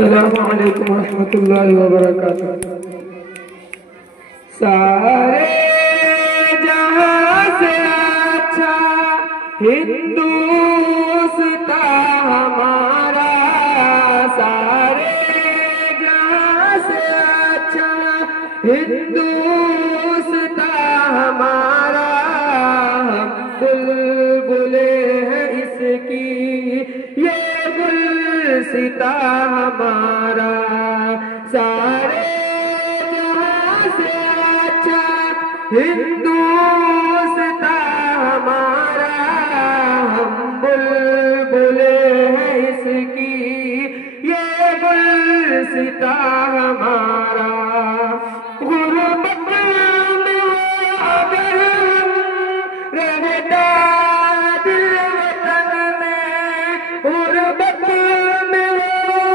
अस्सलामु अलैकुम रहमतुल्लाहि व बरकातुहू। सारे जहां से अच्छा हिंदुस्तान हमारा, सारे जहां से अच्छा हिंदुस्तान हमारा। हम बुलबुले हैं इसकी ये गुलसिता हमारा, सारे जहां से अच्छा हिंदुस्तान हमारा। हम बुलबुले हैं इसकी ये गुलसिता हमारा। गुरबत में अगर हम रहता दिल वतन में, गुरबत में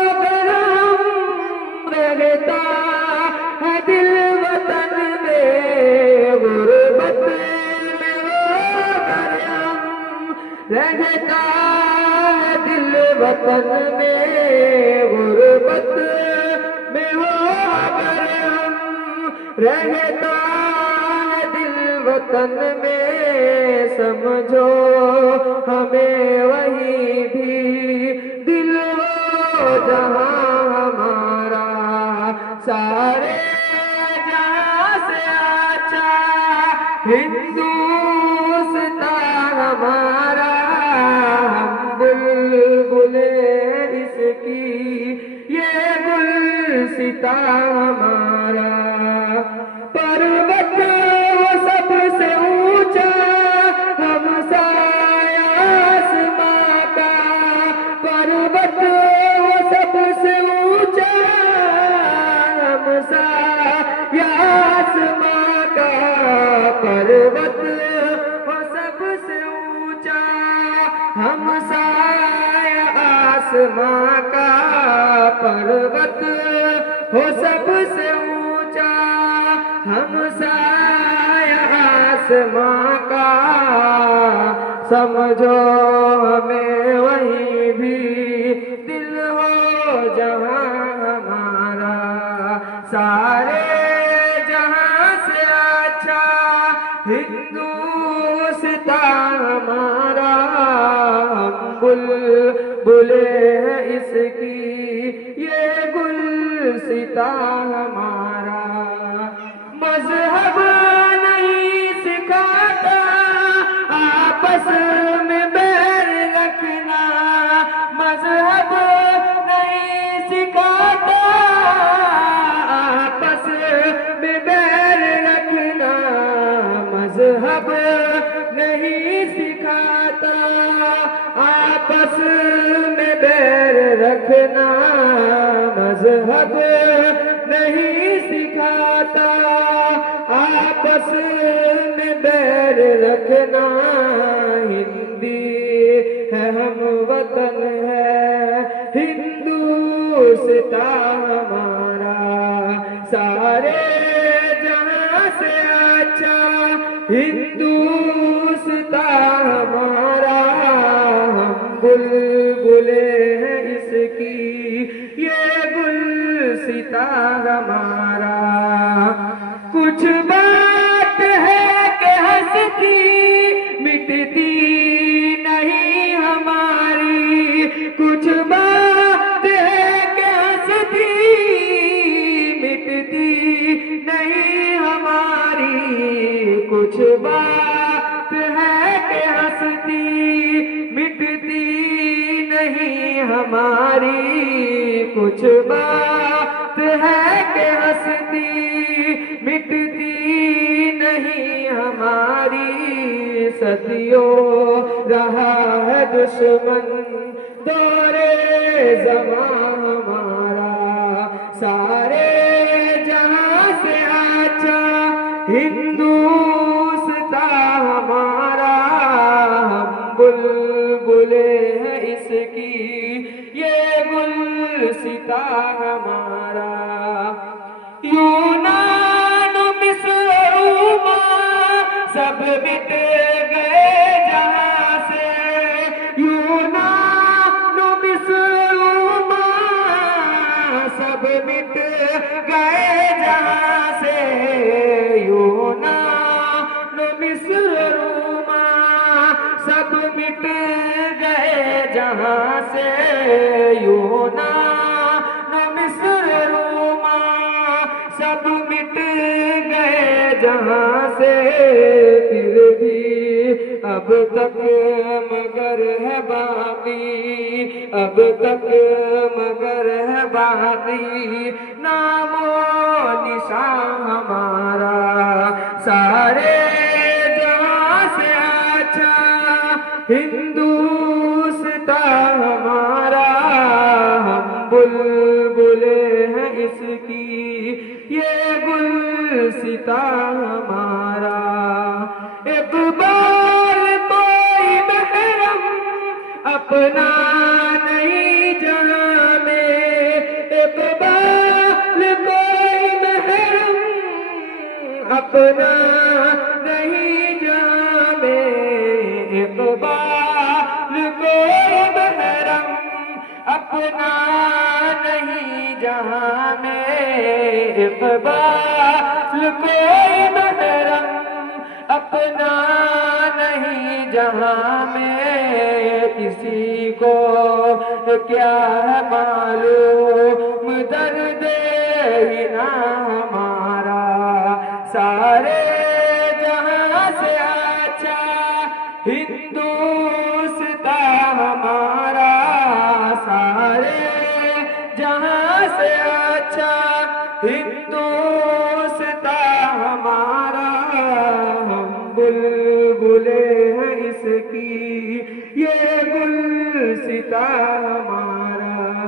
अगर हम रहता है दिल वतन में, गुरबत में अगर हम रहता है दिल वतन में, गुरबत में हो अगर हम रहता है दिल वतन में। समझो हमें वहीं भी दिल हो जहां हमारा, सारे जहां से अच्छा हिंदुस्तान हमारा। हम बुलबुले इसकी ये गुलसिता हमारा। पर्वत वो सबसे ऊंचा हम साया आसमां का, पर्वत वो सबसे ऊंचा हम साया आसमां का, पर्वत वो सबसे ऊंचा हम साया आसमां का, पर्वत हो सबसे ऊंचा हम साया आसमां का। समझो हमें वहीं भी दिल हो जहां हमारा, सारे जहां से अच्छा हिंदुस्तान हमारा। हम बुलबुले हैं इसकी ये गुलसिता हमारा। मजहब नहीं सिखाता आपस में बैर रखना, मजहब नहीं सिखाता आपस में बैर रखना, मजहब नहीं सिखाता आपस में बैर रखना, मजहब नहीं सिखाता आपस में बैर रखना। हिंदी है हम वतन है हिंदुस्तान हमारा, सारे जहां से अच्छा हिंदुस्तान हमारा। हम बुलबुले हैं इसकी ये गुलसिता हमारा। कुछ बात है कि हंसती मिटती नहीं हमारी, कुछ बात है कि हंसती मिटती नहीं हमारी, कुछ बात है कि हंसती मिटती नहीं हमारी, कुछ बात है कि हंसती मिटती नहीं हमारी। सदियों रहा है दुश्मन दौरे ज़मां हमारा, सारे जहां से अच्छा हिंदुस्तान हमारा। हम बुलबुले हैं इसकी ये गुलसिता हमारा। यूनान मिस्र रोमा सब मिट गए जहां से, यूनान मिस्र रोमा गए जहाँ से, यूनान मिस्र रोमा सब मिट गए जहाँ से, यूनान मिस्र रोमा सब मिट गए जहाँ से, फिर भी अब तक मगर है बाकी, अब तक मगर है बाकी नामो निशान हमारा, सारे जहाँ से अच्छा हिंदुस्तान हमारा, हम बुलबुले हैं इसकी ये गुलसिता हमारा, इकबाल कोई महरम अपना नहीं जहाँ में, इकबाल कोई महरम अपना नहीं जहाँ में, इकबाल कोई महरम अपना नहीं जहाँ में, इकबाल कोई महरम अपना नहीं जहाँ में, किसी को क्या है मालूम दर्द ही ना हमारा, सारे जहाँ से अच्छा हिंदुस्तान हमारा, सारे जहाँ से अच्छा हिंदुस्तान हमारा, हम बुलबुले हैं इसकी ये गुलसिता हमारा।